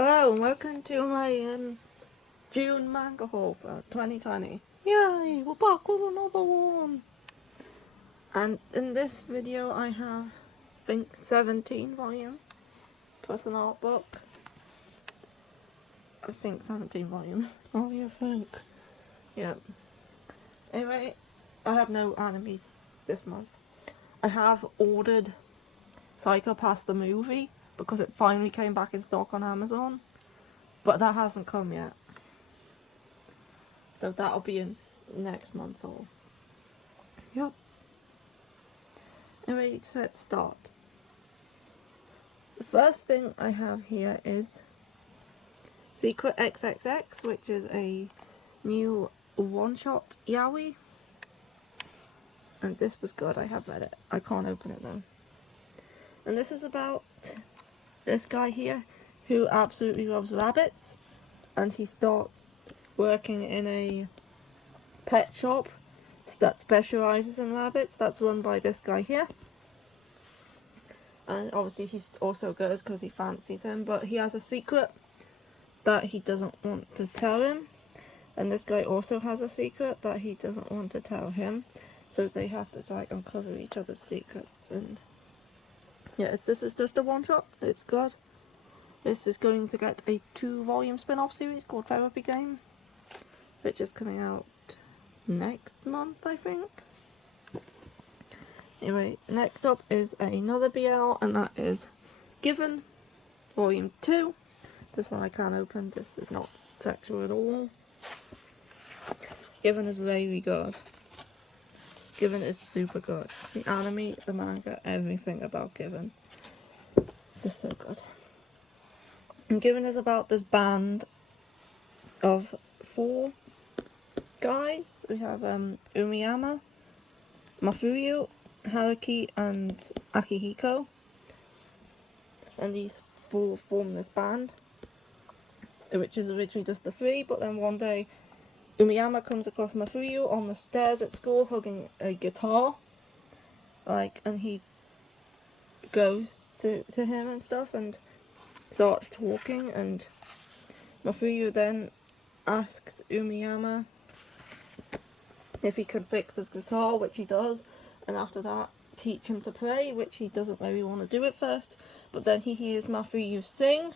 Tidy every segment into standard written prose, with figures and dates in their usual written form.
Hello and welcome to my June manga haul for 2020. Yay, we're back with another one! And in this video I have, I think, 17 volumes, plus an art book. I think 17 volumes. Oh, you think? Yeah. Anyway, I have no anime this month. I have ordered Psycho Pass the movie, because it finally came back in stock on Amazon. But that hasn't come yet. So that'll be in next month's haul. Yep. Anyway, so let's start. The first thing I have here is Secret XXX, which is a new one-shot yaoi. And this was good, I have read it. I can't open it though. And this is about this guy here who absolutely loves rabbits, and he starts working in a pet shop that specialises in rabbits. That's run by this guy here. And obviously he also goes because he fancies him, but he has a secret that he doesn't want to tell him. And this guy also has a secret that he doesn't want to tell him. So they have to try and uncover each other's secrets. And yes, this is just a one-shot. It's good. This is going to get a 2-volume spin-off series called Therapy Game, which is coming out next month, I think. Anyway, next up is another BL, and that is Given, Volume 2. This one I can't open, this is not sexual at all. Given is really good. Given is super good. The anime, the manga, everything about Given. It's just so good. And Given is about this band of 4 guys. We have Umiyama, Mafuyu, Haruki, and Akihiko. And these 4 form this band, which is originally just the 3, but then one day Umiyama comes across Mafuyu on the stairs at school hugging a guitar, and he goes to him and stuff and starts talking, and Mafuyu then asks Umiyama if he can fix his guitar, which he does, and after that teach him to play, which he doesn't really want to do at first, but then he hears Mafuyu sing,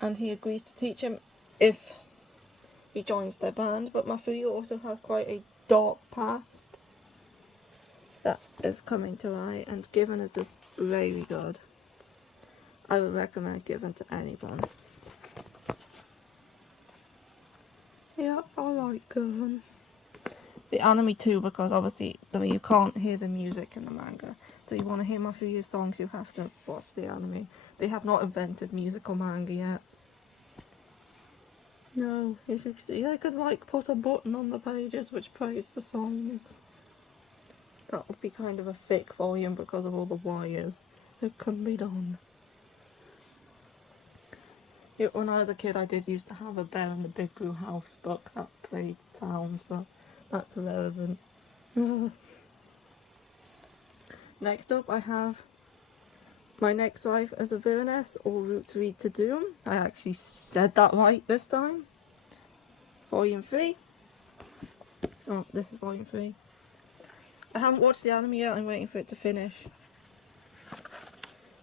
and he agrees to teach him if he joins their band. But Mafuyu also has quite a dark past that is coming to light, and Given is just really good. I would recommend Given to anyone. Yeah, I like Given. The anime too, because obviously you can't hear the music in the manga. So you want to hear Mafuyu songs, you have to watch the anime. They have not invented musical manga yet. No, you should see, they could put a button on the pages which plays the songs. That would be kind of a thick volume because of all the wires. It couldn't be done. When I was a kid I did used to have a Bear in the Big Blue House book that played sounds, but that's irrelevant. Next up I have My Next Life as a Villainess, or Route to Read to Doom. I actually said that right this time. Volume 3. Oh, this is Volume 3. I haven't watched the anime yet, I'm waiting for it to finish.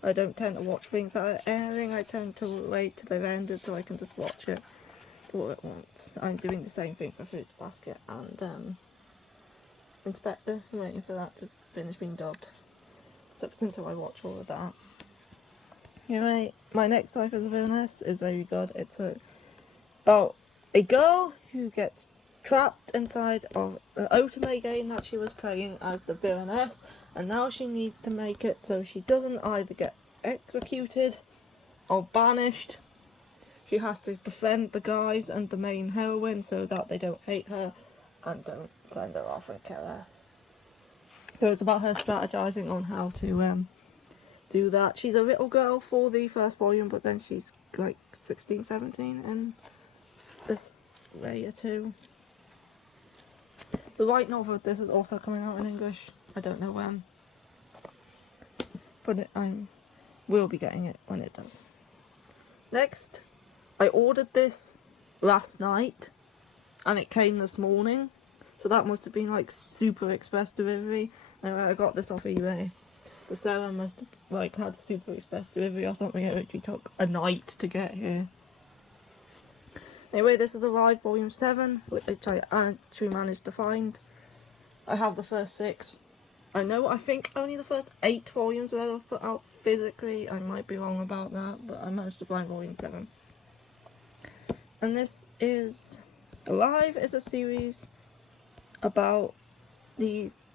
I don't tend to watch things that are airing, I tend to wait till they've ended so I can just watch it all at once. I'm doing the same thing for Fruits Basket and Inspector. I'm waiting for that to finish being dubbed. So until I watch all of that. Anyway, My Next Life as a Villainess is very good. It's about a girl who gets trapped inside of the otome game that she was playing as the villainess, and now she needs to make it so she doesn't either get executed or banished. She has to befriend the guys and the main heroine so that they don't hate her and don't send her off and kill her. So it's about her strategizing on how to do that. She's a little girl for the first volume, but then she's like 16, 17 in this way too. The light novel of this is also coming out in English. I don't know when, but I will be getting it when it does. Next, I ordered this last night and it came this morning, so that must have been like super express delivery. And I got this off eBay. The seller must have like had super express delivery or something. It literally took a night to get here. Anyway, this is arrived volume 7, which I actually managed to find. I have the first 6. I think only the first 8 volumes were ever put out physically. I might be wrong about that, but I managed to find volume 7. And this is Alive is a series about these,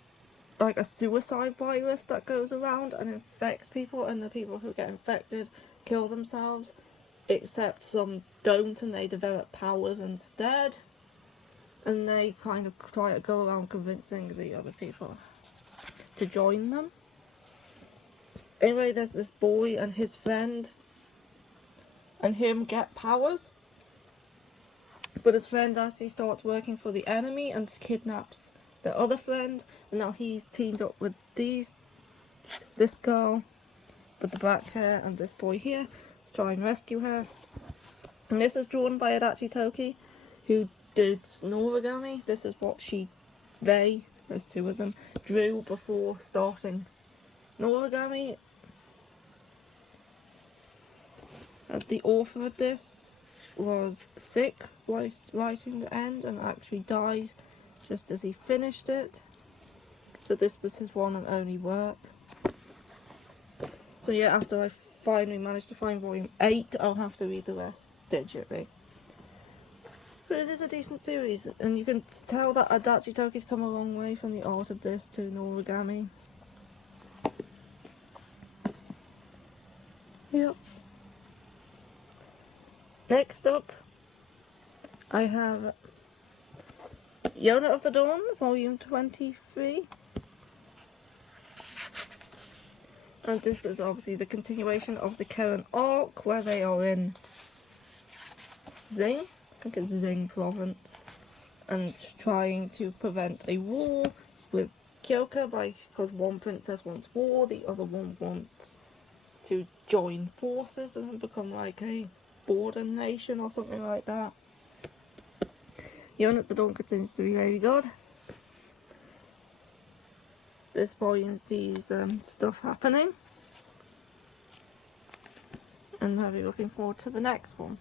like a suicide virus that goes around and infects people, and the people who get infected kill themselves, except some don't and they develop powers instead, and they kind of try to go around convincing the other people to join them. Anyway, there's this boy and his friend, and him get powers, but his friend actually starts working for the enemy and kidnaps the other friend, and now he's teamed up with this girl with the black hair and this boy here to try and rescue her. And this is drawn by Adachi Toki, who did Noragami. This is what there's 2 of them, drew before starting Noragami. The author of this was sick whilst writing the end and actually died just as he finished it. So this was his one and only work. So yeah, after I finally managed to find volume 8, I'll have to read the rest digitally. But it is a decent series, and you can tell that Adachi Toki's come a long way from the art of this to Noragami. Yep. Next up, I have Yona of the Dawn, volume 23. And this is obviously the continuation of the current arc, where they are in Zing, I think it's Zing province, and trying to prevent a war with Kyoka because one princess wants war, the other one wants to join forces and become like a border nation or something like that. Yona of the Dawn continues to be very good. This volume sees stuff happening, and I'll be looking forward to the next one.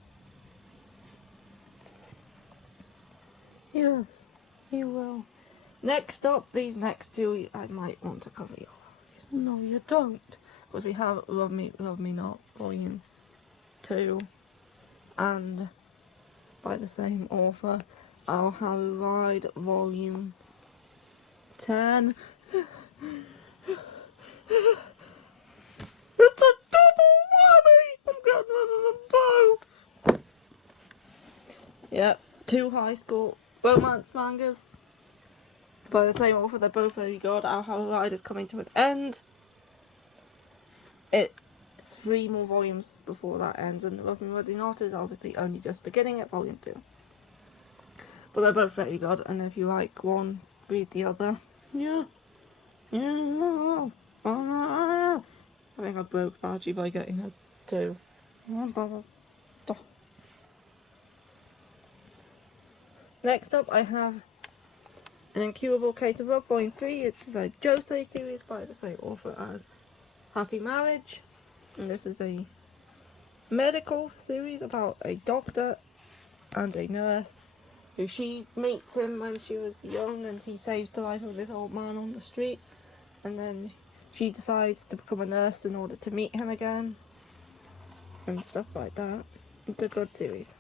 Yes, you will. Next up, these next 2 I might want to cover your eyes. No, you don't. Because we have Love Me Not, volume 2, and by the same author, Aoharu Ride, volume 10. It's a double whammy! I'm getting rid of them both! Yep, 2 high school romance mangas by the same author. They're both very good. Aoharu Ride is coming to an end. It's 3 more volumes before that ends, and Love Me Ready Not is obviously only just beginning at volume 2. But they're both very good, and if you like one, read the other. Yeah. I think I broke Badgy by getting her 2. Next up, I have An Incurable Case of Love, volume 3. It's a Josei series by the same author as Happy Marriage, and this is a medical series about a doctor and a nurse who she meets him when she was young, and he saves the life of this old man on the street, and then she decides to become a nurse in order to meet him again and stuff like that. It's a good series.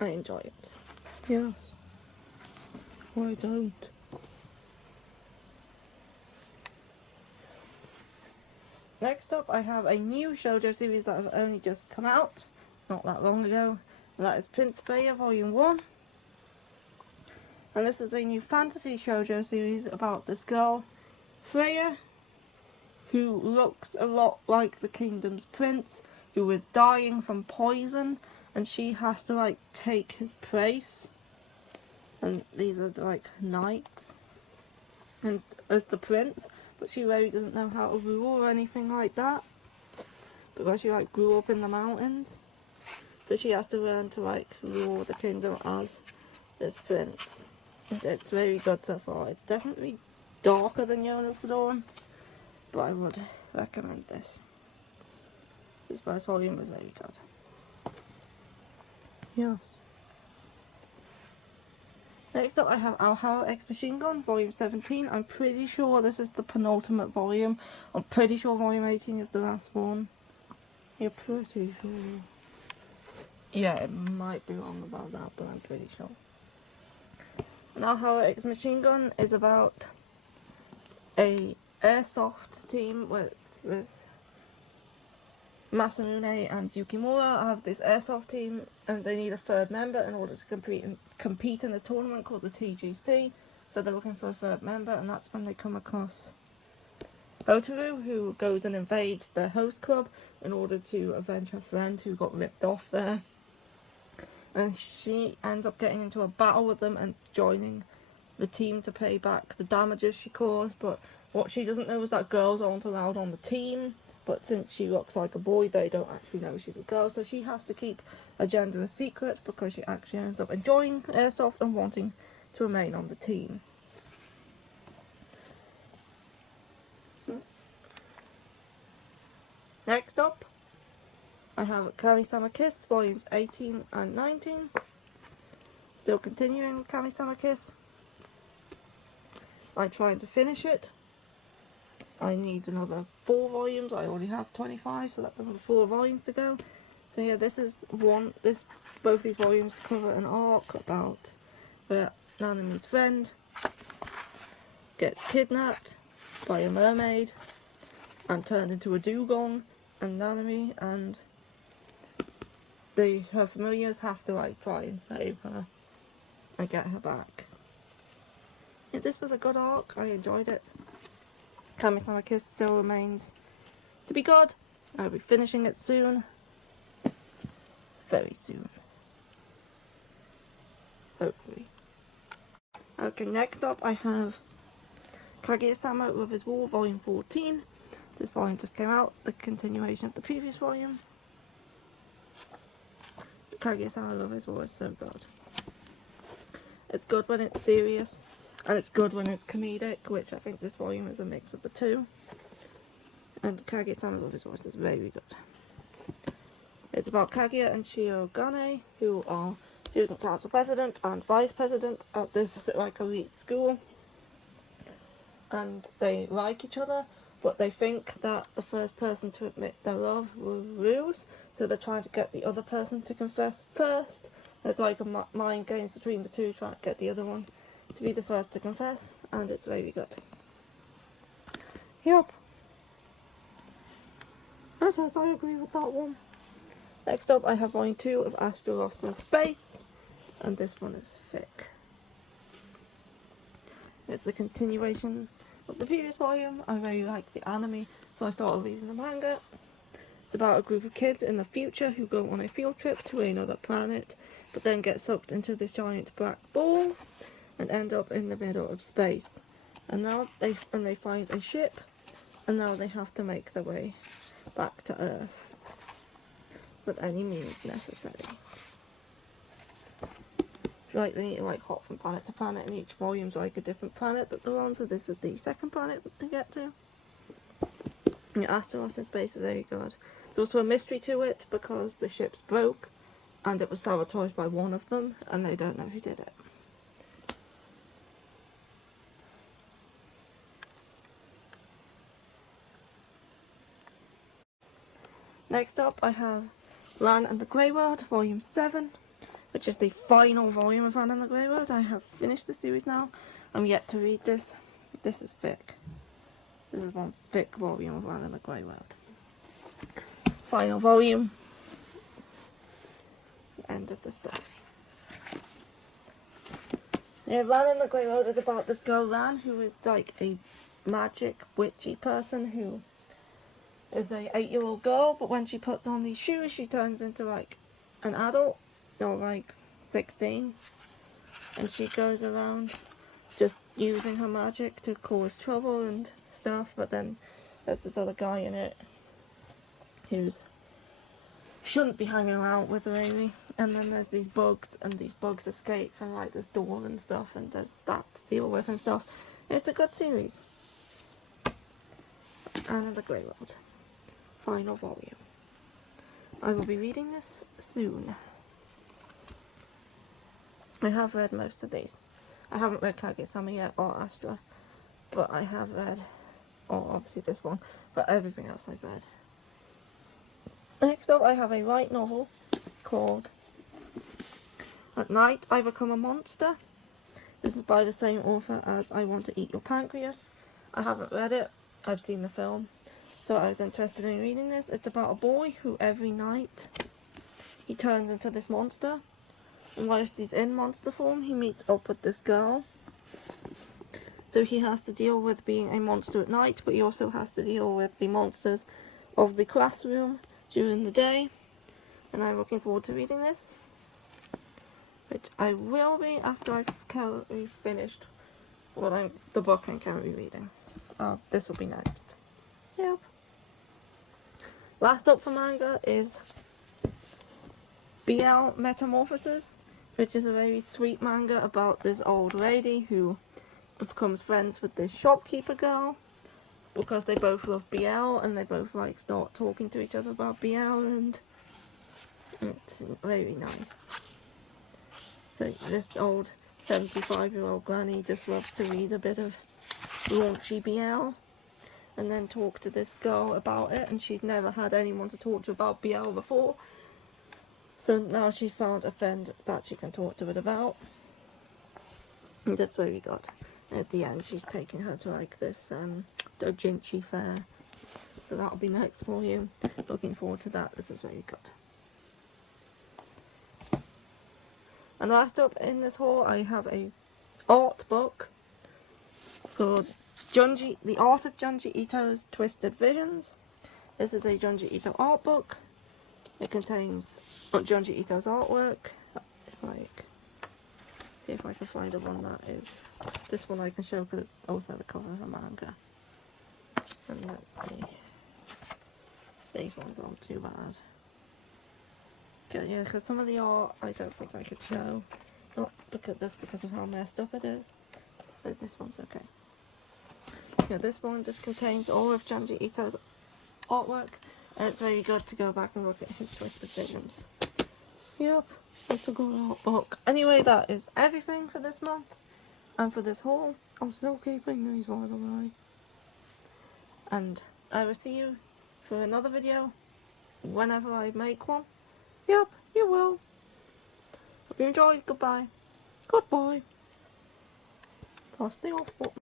I enjoy it. Yes. Why don't? Next up, I have a new shoujo series that have only just come out, not that long ago, and that is Prince Freya Volume 1. And this is a new fantasy shoujo series about this girl, Freya, who looks a lot like the kingdom's prince, who is dying from poison, and she has to, like, take his place. And these are, like, knights, and as the prince, but she really doesn't know how to rule or anything like that. because she like grew up in the mountains. So she has to learn to like rule the kingdom as this prince. And it's very good so far. It's definitely darker than Yona's Dawn, but I would recommend this. This first volume was very good. Yes. Next up I have Aoharu X Machinegun, volume 17. I'm pretty sure this is the penultimate volume. I'm pretty sure volume 18 is the last one. You're pretty sure. Yeah, it might be wrong about that, but I'm pretty sure. Now, Aoharu X Machinegun is about a airsoft team with Masamune and Yukimura have this airsoft team, and they need a third member in order to compete in this tournament called the TGC. So they're looking for a third member, and that's when they come across Aoharu, who goes and invades the host club in order to avenge her friend who got ripped off there. And she ends up getting into a battle with them and joining the team to pay back the damages she caused. But what she doesn't know is that girls aren't allowed on the team. But since she looks like a boy, they don't actually know she's a girl. So she has to keep her gender a secret because she actually ends up enjoying airsoft and wanting to remain on the team. Next up, I have Kami-sama Kiss, volumes 18 and 19. Still continuing with Kami-sama Kiss. I'm trying to finish it. I need another 4 volumes. I already have 25, so that's another 4 volumes to go. So yeah, both these volumes cover an arc about where Nanami's friend gets kidnapped by a mermaid and turned into a dugong, and Nanami and her familiars have to like try and save her and get her back. Yeah, this was a good arc. I enjoyed it. Kami-sama Kiss still remains to be good. I'll be finishing it soon. Very soon. Hopefully. Okay, next up I have Kaguya-sama Love is War, volume 14. This volume just came out, the continuation of the previous volume. Kaguya-sama Love is War is so good. It's good when it's serious, and it's good when it's comedic, which I think this volume is a mix of the two. And Kaguya-sama Love is War is very good. It's about Kaguya and Shiogane, who are student council president and vice president at this like elite school. And they like each other, but they think that the first person to admit their love will lose, so they're trying to get the other person to confess first. There's like a mind games between the two, trying to get the other one to be the first to confess, and it's very good. Yup. Yes, I agree with that one. Next up I have volume 2 of Astra Lost in Space, and this one is thick. It's the continuation of the previous volume. I really like the anime, so I started reading the manga. It's about a group of kids in the future who go on a field trip to another planet, but then get sucked into this giant black ball and end up in the middle of space. And now they find a ship, and now they have to make their way back to Earth with any means necessary. Like they need to like hop from planet to planet, and each volume's like a different planet that they're on, so this is the second planet that they get to. And Astra Lost in Space is very good. There's also a mystery to it because the ship's broke and it was sabotaged by one of them and they don't know who did it. Next up I have Lan and the Grey World, volume 7. Which is the final volume of Lan and the Grey World. I have finished the series now. I'm yet to read this. This is thick. This is one thick volume of Lan and the Grey World. Final volume. End of the story. Yeah, Lan and the Grey World is about this girl Lan, who is like a magic witchy person who is a 8-year-old girl, but when she puts on these shoes she turns into like an adult. Or like 16, and she goes around just using her magic to cause trouble and stuff, but then there's this other guy in it who's shouldn't be hanging out with Amy, and then there's these bugs, and these bugs escape from like this door and stuff, and there's that to deal with and stuff. It's a good series. Another Grey World. Final volume. I will be reading this soon. I have read most of these. I haven't read Kaguya-sama yet, or Astra, but I have read, or obviously this one, but everything else I've read. Next up, I have a light novel called At Night I Become a Monster. This is by the same author as I Want to Eat Your Pancreas. I haven't read it, I've seen the film, so I was interested in reading this. It's about a boy who every night he turns into this monster, and whilst he's in monster form he meets up with this girl. So he has to deal with being a monster at night, but he also has to deal with the monsters of the classroom during the day, and I'm looking forward to reading this, which I will be after I've currently finished the book I'm currently reading. This will be next. Yep. Last up for manga is BL Metamorphosis, which is a very sweet manga about this old lady who becomes friends with this shopkeeper girl, because they both love BL and they both like start talking to each other about BL, and it's very nice. So this old 75-year-old granny just loves to read a bit of raunchy BL and then talk to this girl about it, and she's never had anyone to talk to about BL before, so now she's found a friend that she can talk to it about, and that's where we got. At the end she's taking her to like this Junji fair, so that'll be next for you. Looking forward to that. This is very good. And last up in this haul, I have a art book called Junji, The Art of Junji Ito's Twisted Visions. This is a Junji Ito art book. It contains Junji Ito's artwork. See if I can find a one that is. This one I can show because it's also the cover of a manga. And let's see. These ones aren't too bad. Okay, yeah, because some of the art I don't think I could show. Not because of how messed up it is. But this one's okay. Yeah, this one just contains all of Junji Ito's artwork, and it's very good to go back and look at his Twisted Visions. Yep, it's a good art book. Anyway, that is everything for this month, and for this haul. I'm still keeping these, by the way. And I will see you for another video, whenever I make one. Yep, you will. Hope you enjoyed. Goodbye. Goodbye. Press the off button.